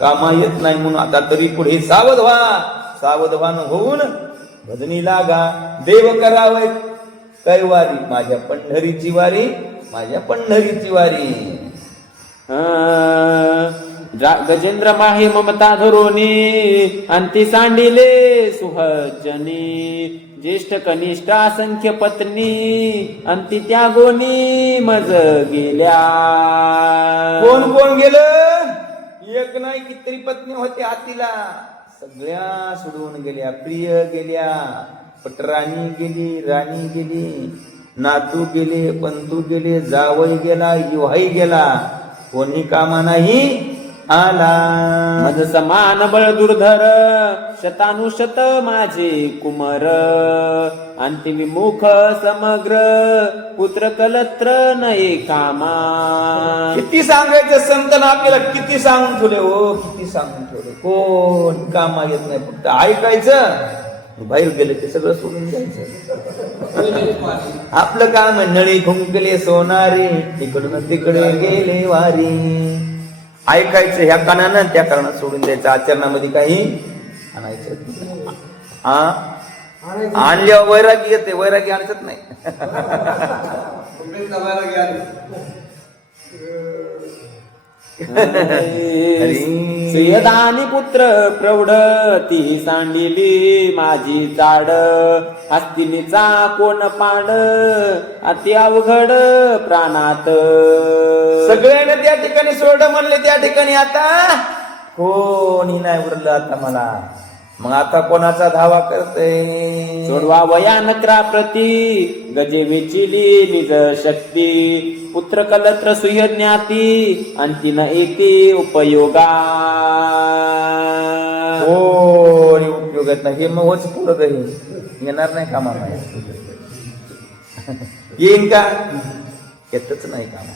कामा येत नाही. म्हणून आता तरी पुढे सावधान होऊन भजनी लागा. देव करावे काय वारी? माझ्या पंढरीची वारी, माझ्या पंढरीची वारी. गजेंद्र माहे ममता धरोनी अंती सांडिले सुहजनी ज्येष्ठ कनिष्ठ असंख्य पत्नी अंती त्यागोनी मज गेल्या. कोण कोण गेलं? एक नाही कितीतरी पत्नी होते हातीला, सगळ्या सोडून गेल्या. प्रिय गेल्या, पटराणी गेली, राणी गेली, नातू गेले, पंतू गेले, जावई गेला, युहाई गेला, कोणी कामा नाही आला. मज समान बळ दुर्धर शतानुशत माझे कुमर अंतिविमुख समग्र पुत्र कलत्र नये कामा. किती सांगायचं संतांना आपल्याला, किती सांगून ठेवले हो, किती सांगून ठेवले. कोण कामा येत नाही, फक्त ऐकायचं, बाहेर गेले ते सगळं सोडून जायचं. आपलं काम नळी खुंकले सोनारे, इकडून तिकडे गेले वारी. ऐकायचं ह्या कानानं, त्या कारणात सोडून द्यायचं. आचरणामध्ये काही आणायचं आणल्यावर वैरागी येते, वैरागी आणत नाही. सुयदानी पुत्र प्रौढ ती सांडिली माझी चाड हस्तिनीचा कोण पाड अति अवघड प्राणात. सगळ्यांना त्या ठिकाणी सोड म्हणले, त्या ठिकाणी आता कोणी नाही उरलं आता मला. मग आता कोणाचा धावा करते? सोडवा वया नकरा प्रती गजे वेचिली निज शक्ती पुत्र कलत्र सुय ज्ञाती अंतिन एके उपयोगा. कोणी उपयोगात नाही. हे मग पुरत येणार नाही कामाला. येईन का? येतच नाही कामा.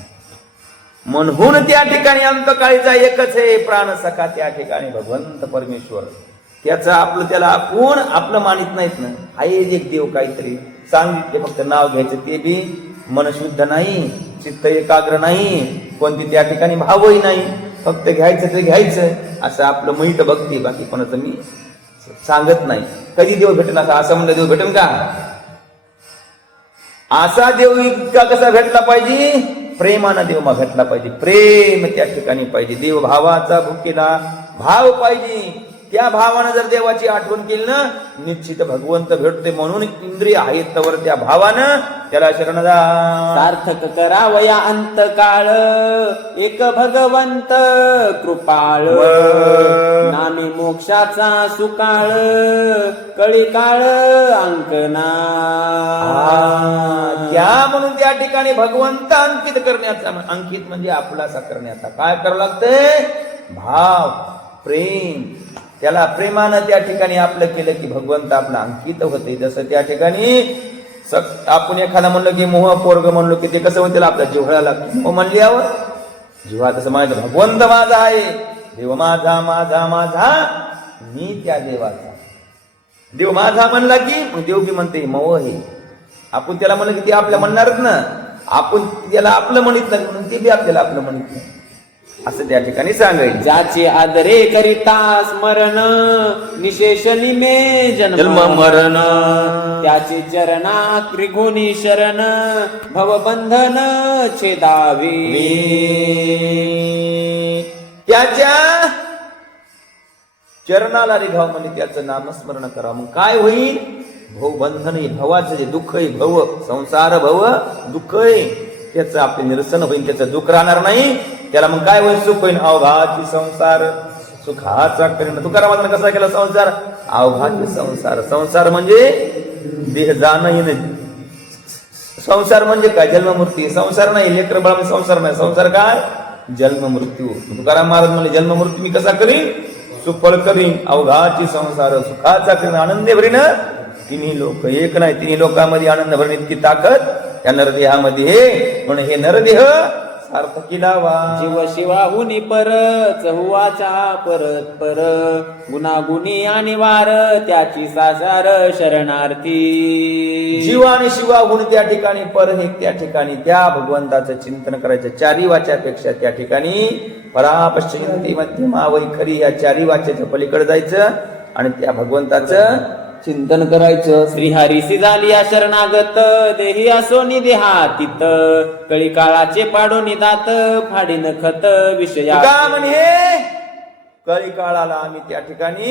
म्हणून त्या ठिकाणी अंतकाळीचा एकच आहे प्राण सखा, त्या ठिकाणी भगवंत परमेश्वर. त्याचं आपलं त्याला आपण आपलं मानित नाहीत ना. आहे एक देव काहीतरी सांगितले, फक्त नाव घ्यायचं, ते बी मन शुद्ध नाही, चित्त एकाग्र नाही, कोणती त्या ठिकाणी भावही नाही, फक्त घ्यायचं ते घ्यायचं. असं आपलं मैत भक्ती, बाकी कोणाचं मी सांगत नाही. कधी देव भेटेल असा? असं म्हणलं देव भेटेल का? असा देव इतका कसा भेटला पाहिजे? प्रेमानं देव मग भेटला पाहिजे. प्रेम त्या ठिकाणी पाहिजे. देव भावाचा भुकेला भाव पाहिजे. त्या भावानं जर देवाची आठवण केली ना, निश्चित भगवंत भेटते. म्हणून इंद्रिय आहेत तवर त्या भावानं त्याला शरण जा. सार्थक करावया अंतकाळ एक भगवंत कृपाळ नामे मोक्षाचा सुकाळ कळी काळ अंकना. त्या म्हणून त्या ठिकाणी भगवंत अंकित करण्याचा, अंकित म्हणजे आपलासा करण्याचा काय करावं लागतंय? भाव, प्रेम. त्याला प्रेमानं त्या ठिकाणी आपलं केलं की भगवंत आपलं अंकित होते. जसं त्या ठिकाणी आपण एखादा म्हणलं की मोह पोरग म्हणलो की ते कसं होतं, त्याला आपल्या जिव्हाळा लागतो. मोह म्हणल्यावर जिव्हा तसं म्हणायचं भगवंत माझा आहे, देव माझा माझा माझा, मी त्या देवाचा. देव माझा म्हणला की मग देव बी म्हणते मोह हे. आपण त्याला म्हणलं की ते आपल्या म्हणणारच ना. आपण त्याला आपलं म्हणत नाही म्हणून ते बी आपल्याला आपलं म्हणत नाही, असं त्या ठिकाणी सांगायचं. ज्याचे आदरे करिता स्मरण निशेष निमे जन्म मरण त्याचे चरणा त्रिगुणी शरण भवबंधन छेदावे. त्याच्या चरणाला रिघाव म्हणजे त्याचं नामस्मरण करा. मग काय होईल? भवबंधन, भवाचं जे दुःख आहे, भव संसार भव दुःख आहे, त्याचं आपले निरसन होईल. त्याचं दुःख राहणार नाही. त्याला मग काय होईल? सुख होईल. अवघाची संसार सुखाचा करीन. तुकारामानं कसा केला संसार? अवघाची संसार. संसार म्हणजे देह जाणं येणं. संसार म्हणजे काय? जन्ममृत्यू. संसार नाही लेकर बाळ, संसार नाही. संसार काय? जन्म मृत्यू. तुकाराम महाराज म्हणले जन्म मृत्यू मी कसा करीन? सुफळ करीन. अवघाची संसार सुखाचा करीन. आनंदे भरीन. तिन्ही लोक एक नाही, तिन्ही लोकांमध्ये आनंद भरीन इतकी ताकद या नरदेहामध्ये हे. म्हणून हे नरदेह सार्थकी लावा. जीव शिवाहुनी पर चहुवाचा परत पर गुणागुणी आणि वार त्याची सासार शरणार्थी. जीव आणि शिवाहून त्या ठिकाणी पर हे, त्या ठिकाणी त्या भगवंताचं चिंतन करायचं. चारी वाच्यापेक्षा त्या ठिकाणी परापश्चिंती मध्यमा वैखरी या चारी वाच्याच्या पलीकडे जायचं आणि त्या भगवंताचं चिंतन करायचं. श्रीहरीसी झाली या शरणागत देही असोनी देहातीत कळी काळाचे पाडोनी दात फाडीन खत विषया तुका म्हणे कळी काळाला आम्ही त्या ठिकाणी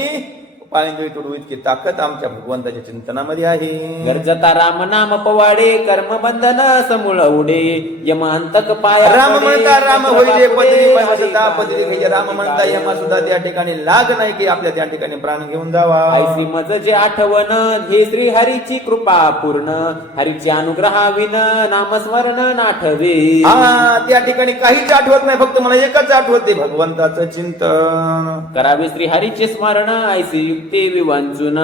पायंदळी तोडू इतकी ताकद आमच्या भगवंताच्या चिंतनामध्ये आहे. गरजता राम नाम पवाडे कर्म बंधन समूळ उडे यम अंतक पाया राम पडे, म्हणता राम होईले पदरी पडे, सुद्धा पदरी घ्यायचे. राम म्हणता यमा सुद्धा त्या ठिकाणी लाग नाही की आपल्या त्या ठिकाणी प्राण घेऊन जावा. ऐसी मज जे आठवण हे श्री हरीची कृपा पूर्ण हरीची अनुग्रहाविन नामस्मरण नाठवे. हा त्या ठिकाणी काहीच आठवत नाही, फक्त मला एकच आठवते भगवंताचं चिंतन करावे श्री हरीचे स्मरण ऐसी युक्ती विवांचून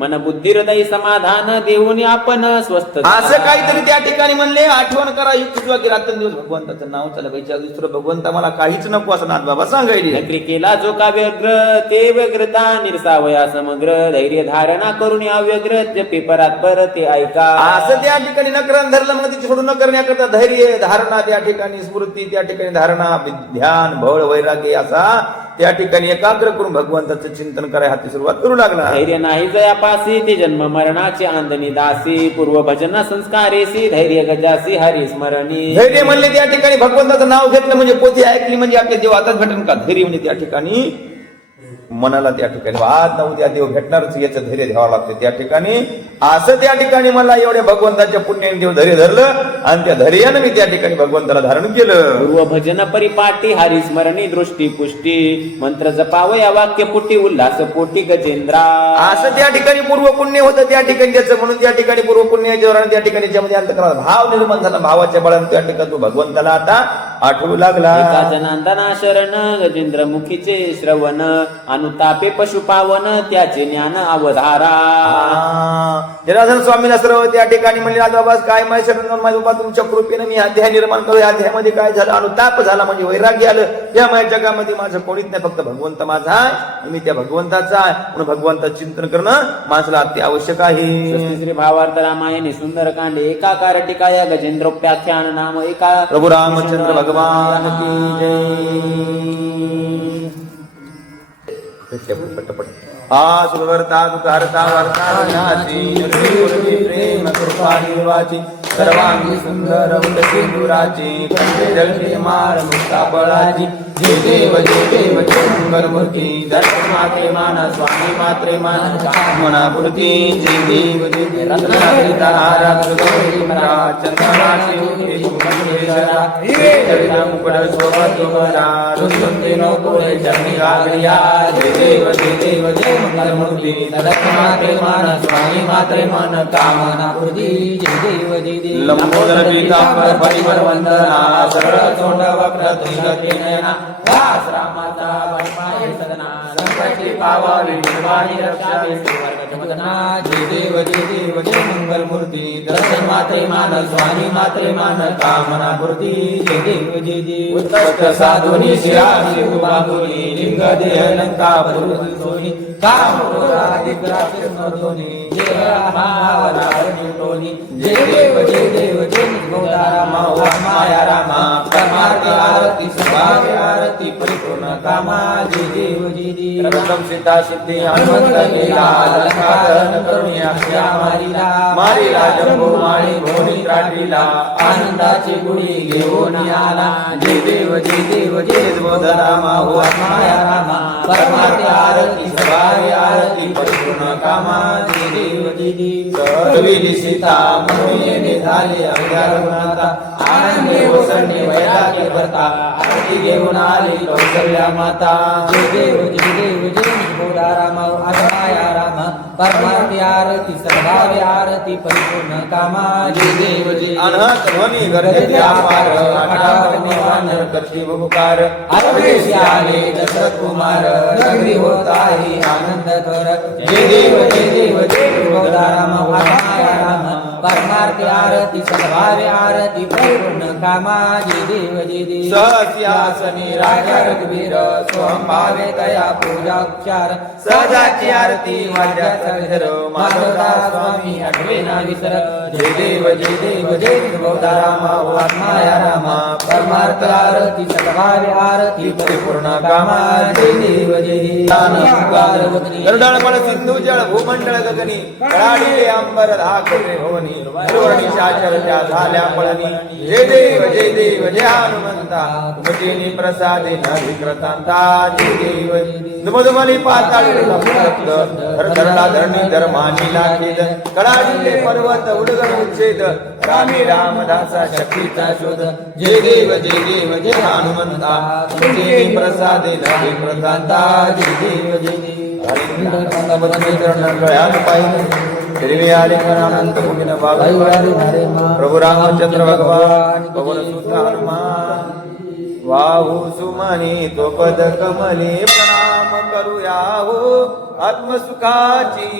मन बुद्धी हृदय समाधान देऊन आपण स्वस्थ. असं काहीतरी त्या ठिकाणी म्हणले आठवण करा युक्त किंवा की रात्रंदिवस भगवंताचं नाव चाललं पाहिजे. दुसरं भगवंता मला काहीच नको असं नाथ बाबा सांगायले. नकरी केला जो का व्यग्र ते व्यग्रता निरसावया समग्र धैर्य धारणा करून अव्यग्र जपे परात्पर ते ऐका. असं त्या ठिकाणी नकरण धरलं मग तिची सोडून न करण्याकरता धैर्य धारणा त्या ठिकाणी स्मृती त्या ठिकाणी धारणा ध्यान भळ वैराग्य असा त्या ठिकाणी एकाग्र करून भगवंताचं चिंतन करायला हाती सुरुवात करू लागला. धैर्य नाही जयापासी ते जन्म मरणाचे आंदनी दासी पूर्व भजन संस्कारेसी धैर्य गजासी हरी स्मरणी. धैर्य म्हणले त्या ठिकाणी भगवंताचं नाव घेतलं म्हणजे पोथी ऐकली म्हणजे आपल्या देव आताच भेटेल का. धैर्य म्हणजे त्या ठिकाणी मनाला त्या ठिकाणी आज ना उद्या देव भेटणारच याचं धैर्य घ्यावं लागतं. त्या ठिकाणी असं त्या ठिकाणी मला एवढ्या भगवंताच्या पुण्याने देव धैर्य धरलं आणि त्या धैर्यानं मी त्या ठिकाणी भगवंताला धारण केलं. पूर्व भजन परिपाटी हरी स्मरणी दृष्टी पुष्टी मंत्र जपावया वाक्य पुटी उल्हास पोटी गजेंद्रा. असं त्या ठिकाणी पूर्व पुण्य होतं त्या ठिकाणी त्याचं म्हणून त्या ठिकाणी पूर्व पुण्याच्या त्या ठिकाणी ज्यामध्ये अंतकरणात भाव निर्माण झाला. भावाच्या बळाने त्या ठिकाणी तो भगवंताला आता आठवू लागला. एका जनांदना शरण गजेंद्र मुखीचे श्रवण अनुतापे पशुपावन त्याचे ज्ञान अवधारा. जनार्दन स्वामीला सर्व त्या ठिकाणी म्हणले बाबा काय माझ्या शरण माझ्या बाबा तुमच्या कृपेने मी अध्याय निर्माण करू. या अध्यायामध्ये काय झालं अनुताप झाला म्हणजे वैराग्य आलं. या माझ्या जगामध्ये माझं कोणीच नाही फक्त भगवंत माझा आहे मी त्या भगवंताचा आहे म्हणून भगवंताचं चिंतन करणं माणसाला अति आवश्यक आहे. श्री भावार्थ रामायणे सुंदर कांडे एकाकार टीका या गजेंद्रोपाख्यान नाम एका. प्रभू रामचंद्र भगवान की जय. पटपट हा सुरवर्ता दुःखहर्ता वर्ता विनाशी प्रेम कृपा निर्वाची सर्वांगी सुंदर उदकी दुराची कंठे जलते मार मुक्ता बळाची. जय देव जय देव जय मंगल मूर्ती दर्शन मात्रे मान स्वामी मात्रे मान कामना पूर्ती. जय देव जय देव रत्नाकरिता गौरी मरा चंद्रराशी मुक्ती सुमंगेश्वरा जविना मुकुट शोभत तुमरा रुंदे नो पुरे जमी गागरिया. जय देव जय देव जय मंगल मूर्ती दर्शन मात्रे मान स्वामी मात्रे मान कामना पूर्ती. जय देव जय देव लंबोदर पीतांबर परिवर वंदना सरळ तोंड वक्र तुंग नयना दास रामाचा वैमाय सदना संकटी पावावी निर्वाणी रक्षावे सुवर्ग जमदना. जय देव जय देव जय मंगल मूर्ती दर्शन मात्रे मान स्वामी मात्रे मान कामना पूर्ती. जय देव जय देव उत्तस्त साधुनी शिराशी उबागुनी लिंग देह लंका पर्वत सोनी काम क्रोधाधिक राक्षस मर्दोनी जय रामावतारणी टोनी. जय देव जय देव जय रामा माया रामा परमार्थ आरती सभावे आरती परिपूर्ण कामा. जय देव जय देव रघुराम सीता सिद्धी हनुमंत लीला लंकादहन करुणी अक्षया मारिला जंबू माळी भोनी त्राटीला आनंदाची गुढी घेऊन आला. जय देव जय देव जय रामा माया रामा परमार्थ आरती सभावे आरती परिपूर्ण कामा. जय देव जय देव सर्वी सीता म्हणून झाले अवघ्या रघुनाथा आनंदे ओसंडे वैराग्य भरता आरती घेऊन आली कौशल्या माता. जय देव जय देव जय रामा माया रामा परमार्थ आरती सद्भावे आरती परिपूर्ण कामा. जय देव जय अनहत ध्वनी गर्जते अपार आठावणे वानर करते उपकार. आवेश आले दशरथ कुमार नगरी होत आहे आनंद कर. जय देव जय देव जय रामा माया रामा परमार्थ आरती सद्भावे आरती परिपूर्ण कामा. जय देव जय देव सहस्यासनी राजा रघुवीर स्वभावे तया पूजा उपचार सहजाची आरती माझ्याचा घर माधवदा स्वामी आठवे ना विसर. जय देव जय देव जय रामा माया रामा परमार्थ आरती सद्भावे आरती परिपूर्ण कामा जय देव जय देव गरुडाळपळ सिंधू जळ भूमंडळ गगनी कळाडी अंबर धाकटे भवनी सुवर्णी शाचर त्या झाल्या पळणी जय देव जय हनुमंता तुमचेनी प्रसादे न विक्रतांता जय देव दुमदुमली पाताळी धरधरला धरणी धर्मानी लाखेद कळाडी पर्वत उडगण उच्छेद रामी रामदासा शक्तीचा शोध जय देव जय हनुमंता तुमचेनी प्रसादे न विक्रतांता जय देव प्रभु रामचंद्र भगवान पवन सुत हनुमान वाहू सुमनी तो पद कमले प्रणाम करूयाहो आत्मसुखाची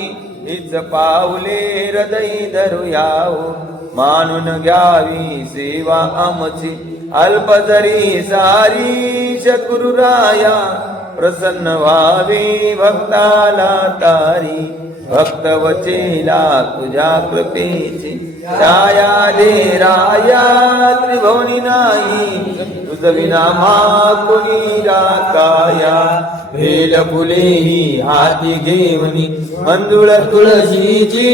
हीच पाऊले हृदय धरूयाहो मानून घ्यावी सेवा आमची अल्प जरी सारी शत्रुराया प्रसन्न व्हावी भक्ताला तारी भक्त वचेला तुझ्या कृपेची छाया दे राया त्रिभुवनी नाही तुझ विना कोणी राकाया भेल फुलेही हाती घेवनी मंजुळ तुळशीची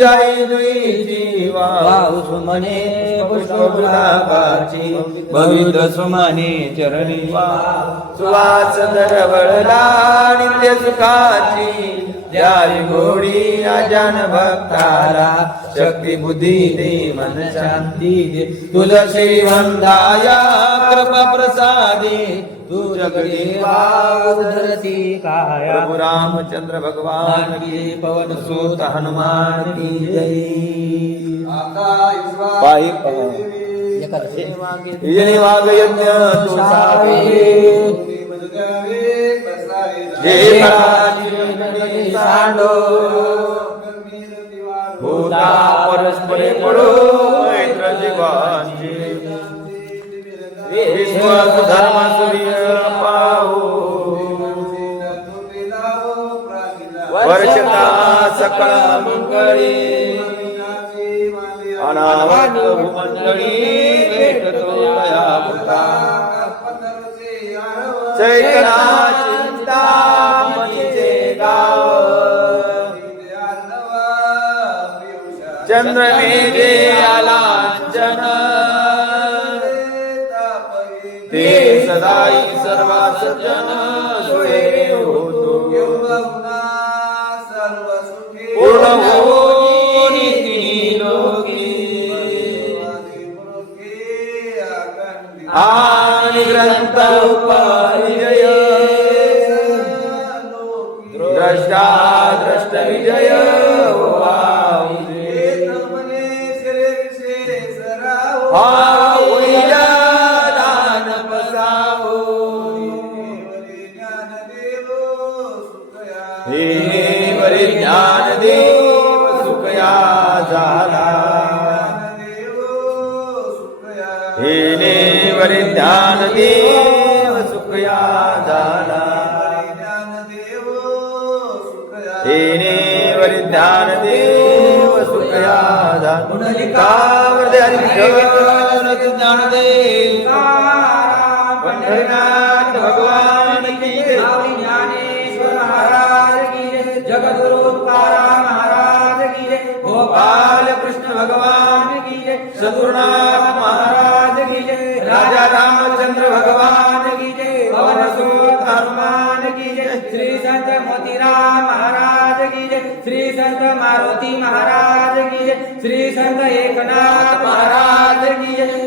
जाई जुईची वाहू सुमने पुष्पगुलाबाची भवित सुमने चरणी सुवास दरवळला नित्य सुखाची द्यावी गोडी अजान भक्ताला शक्ती बुद्धी दे मन शांती दे तुझ श्रीवंदाया कृपा प्रसादे तू जगदेवा धरती काया प्रभु रामचंद्र भगवान की पवन सुत हनुमान की जय पायी वाग यज्ञ तू सावे जय सांडो भूता परस्परे पडो मैत्र जीवांचे विश्व धर्म सूर्य पाहू वर्षता सकळ मंगळी अनावत भूमंडळी भेटतो दया पुता चैतना चिंता मनीचे गाव चंद्रने जे आलांचन ते सदाई सर्वा सज्जन सुळे होतो पूर्ण होनी तिन्ही लोकी आणि ग्रंथ उपविजय द्रष्टा द्रष्ट विजय ज्ञान देव सुखया झाला हेने वरी ज्ञान देव सुखया झाला ज्ञान देव पंढरीनाथ भगवान की ज्ञानेश्वर महाराज की जगद्गुरु तुकाराम महाराज की गोपाल कृष्ण भगवान की सद्गुरुनाथ महाराज की राजा रामचंद्र भगवान की जय पवन सुत हनुमान की जय श्री संत मोतीराम महाराज की जय श्री संत मारुति महाराज की जय श्री संत एकनाथ महाराज की जय